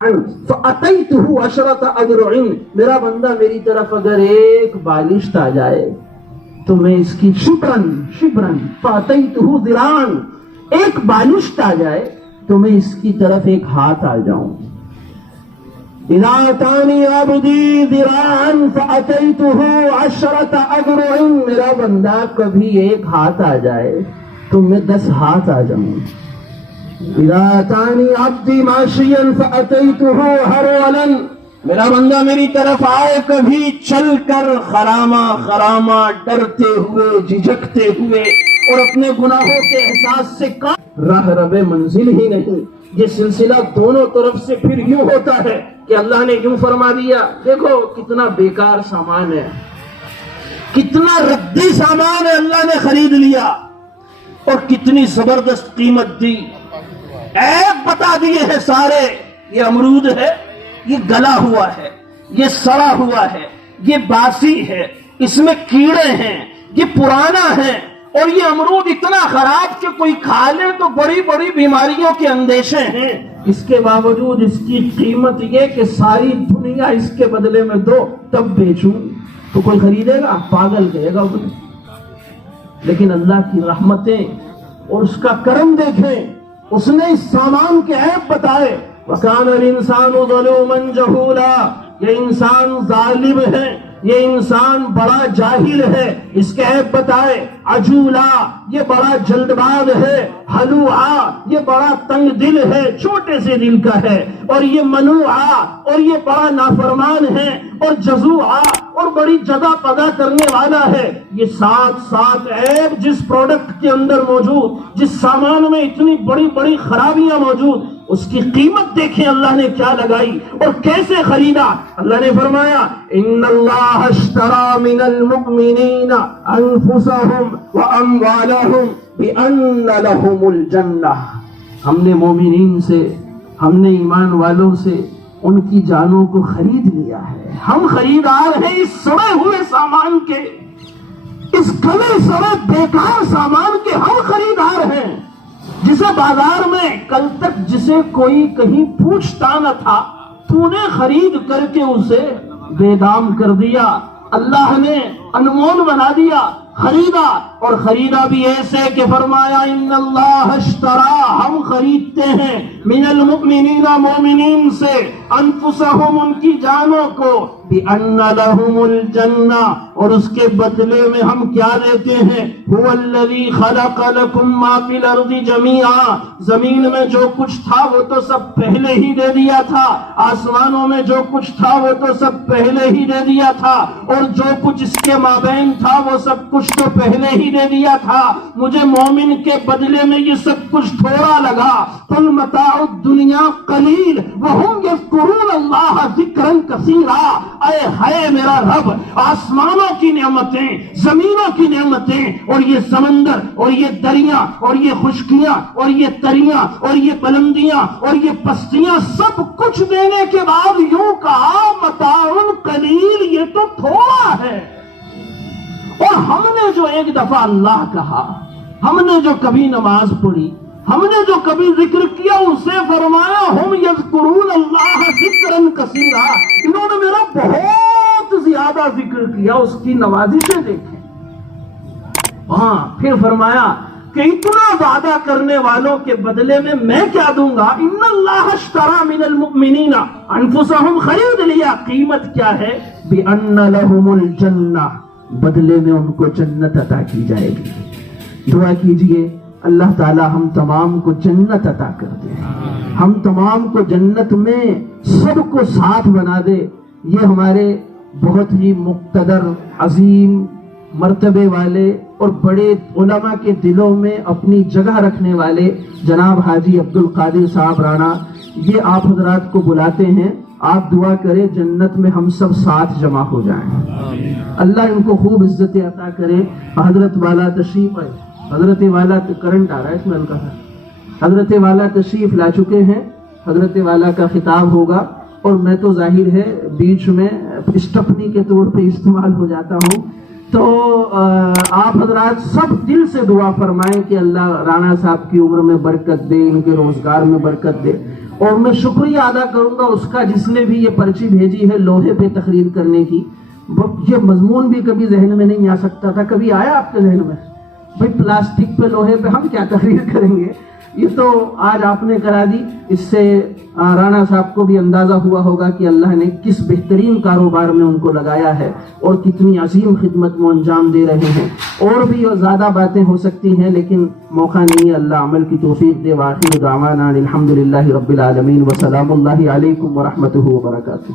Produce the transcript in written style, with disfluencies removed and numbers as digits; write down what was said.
فَأَتَيْتُهُ عَشْرَةَ أَذْرُعٍ، میرا بندہ میری طرف اگر ایک بالشت آ جائے تو میں اس کی شبرن فَأَتَيْتُهُ ذِرَاعًا، ایک بالشت آ جائے تو میں اس کی طرف ایک ہاتھ آ جاؤں. اِذَا أَتَانِي عَبْدِي ذِرَاعًا فَأَتَيْتُهُ عَشْرَةَ أَذْرُعٍ، میرا بندہ کبھی ایک ہاتھ آ جائے تو میں 10 ہاتھ آ جاؤں. اِذَا أَتَانِي عَبْدِي مَاشِيًا فَأَتَيْتُهُ هَرْوَلًا، میرا بندہ میری طرف آئے کبھی چل کر خراما ڈرتے ہوئے جھجکتے ہوئے اور اپنے گناہوں کے احساس سے راہ رب منزل ہی نہیں. یہ سلسلہ دونوں طرف سے پھر یوں ہوتا ہے کہ اللہ نے یوں فرما دیا، دیکھو کتنا بیکار سامان ہے، کتنا ردی سامان ہے اللہ نے خرید لیا اور کتنی زبردست قیمت دی. عیب بتا دیے ہیں سارے، یہ امرود ہے، یہ گلا ہوا ہے، یہ سڑا ہوا ہے، یہ باسی ہے، اس میں کیڑے ہیں، یہ پرانا ہے، اور یہ امرود اتنا خراب کہ کوئی کھا لے تو بڑی بڑی بیماریوں کے اندیشے ہیں. اس کے باوجود اس کی قیمت یہ کہ ساری دنیا اس کے بدلے میں دو تب بیچوں تو کوئی خریدے گا؟ پاگل کہے گا. لیکن اللہ کی رحمتیں اور اس کا کرم دیکھیں، اس نے اس سامان کے عیب بتائے. وَكَانَ الْإِنسَانُ ظَلُومًا جَهُولًا، یہ انسان ظالم ہے، یہ انسان بڑا جاہل ہے. اس کے عیب بتائے. عجولا، یہ بڑا جلد باز ہے. حلوعا، یہ بڑا تنگ دل ہے، چھوٹے سے دل کا ہے. اور یہ منوعا، اور یہ بڑا نافرمان ہے. اور جزوعا، اور بڑی جزا پدا کرنے والا ہے. یہ 7 عیب جس پروڈکٹ کے اندر موجود، جس سامان میں اتنی بڑی بڑی خرابیاں موجود، اس کی قیمت دیکھیں اللہ نے کیا لگائی اور کیسے خریدا. اللہ نے فرمایا ان اللہ اشترى من المؤمنین انفسهم واموالهم بان لهم الجنہ، ہم نے مومنین سے، ہم نے ایمان والوں سے ان کی جانوں کو خرید لیا ہے. ہم خریدار ہیں اس سڑے ہوئے سامان کے، اس گلے سڑے بیکار سامان کے ہم خریدار ہیں، جسے بازار میں کل تک جسے کوئی کہیں پوچھتا نہ تھا، تو نے خرید کر کے اسے بے دام کر دیا. اللہ نے انمول بنا دیا، خریدا، اور خریدا بھی ایسے کہ فرمایا ان اللہ اشترا، ہم خریدتے ہیں من المؤمنین، مومنین سے، انفسہم، ان کی جانوں کو، بِأَنَّ لَهُمُ الْجَنَّةَ، اور اس کے بدلے میں ہم کیا لیتے ہیں؟ هُوَ الَّذِي خَلَقَ لَكُم مَّا فِي الْأَرْضِ جَمِيعًا، زمین میں جو کچھ تھا وہ تو سب پہلے ہی دے دیا تھا، آسمانوں میں جو کچھ تھا وہ تو سب پہلے ہی دے دیا تھا، اور جو کچھ اس کے مابین تھا وہ سب کچھ تو پہلے ہی دے دیا تھا. مجھے مومن کے بدلے میں یہ سب کچھ تھوڑا لگا. قُلْ مَتَاعُ الدُّنْيَا قَلِيلٌ وَهُمْ يَذْكُرُونَ اللَّهَ ذِكْرًا كَثِيرًا. اے ہے میرا رب، آسمانوں کی نعمتیں، زمینوں کی نعمتیں، اور یہ سمندر، اور یہ دریا، اور یہ خشکیاں، اور یہ تریاں، اور یہ بلندیاں، اور یہ پستیاں، سب کچھ دینے کے بعد یوں کہا متاع قلیل، یہ تو تھوڑا ہے. اور ہم نے جو ایک دفعہ اللہ کہا، ہم نے جو کبھی نماز پڑھی، ہم نے جو کبھی ذکر کیا، اسے فرمایا ہم یذکرون اللہ ذکرا کثیرا، انہوں نے میرا بہت زیادہ ذکر کیا. اس کی نوازشیں دیکھیں. ہاں پھر فرمایا کہ اتنا وعدہ کرنے والوں کے بدلے میں کیا دوں گا؟ ان اللہ اشترى من المؤمنین انفسہم، خرید لیا. قیمت کیا ہے؟ بِأَنَّ لَهُمُ الْجَنَّةَ، بدلے میں ان کو جنت عطا کی جائے گی. دعا کیجئے اللہ تعالی ہم تمام کو جنت عطا کر دے، ہم تمام کو جنت میں سب کو ساتھ بنا دے. یہ ہمارے بہت ہی مقتدر، عظیم مرتبے والے اور بڑے علماء کے دلوں میں اپنی جگہ رکھنے والے جناب حاجی عبدالقادر صاحب رانا، یہ آپ حضرات کو بلاتے ہیں. آپ دعا کریں جنت میں ہم سب ساتھ جمع ہو جائیں، اللہ ان کو خوب عزت عطا کرے. حضرت والا تشریف ہے، حضرت والا کرنٹ آ رہا ہے اس میں ہلکا سا، حضرت والا تشریف لا چکے ہیں. حضرت والا کا خطاب ہوگا اور میں تو ظاہر ہے بیچ میں اسٹپنی کے طور پہ استعمال ہو جاتا ہوں. تو آپ حضرات سب دل سے دعا فرمائیں کہ اللہ رانا صاحب کی عمر میں برکت دے، ان کے روزگار میں برکت دے. اور میں شکریہ ادا کروں گا اس کا جس نے بھی یہ پرچی بھیجی ہے لوہے پہ تقریر کرنے کی. یہ مضمون بھی کبھی ذہن میں نہیں آ سکتا تھا. کبھی آیا آپ کے ذہن میں بھائی پلاسٹک پہ لوہے پہ ہم کیا تقریر کریں گے؟ یہ تو آج آپ نے کرا دی. اس سے رانا صاحب کو بھی اندازہ ہوا ہوگا کہ اللہ نے کس بہترین کاروبار میں ان کو لگایا ہے اور کتنی عظیم خدمت وہ انجام دے رہے ہیں. اور بھی زیادہ باتیں ہو سکتی ہیں لیکن موقع نہیں ہے. اللہ عمل کی توفیق دے. وآخر دعوانا الحمدللہ رب العالمین وسلام اللہ علیکم ورحمتہ وبرکاتہ.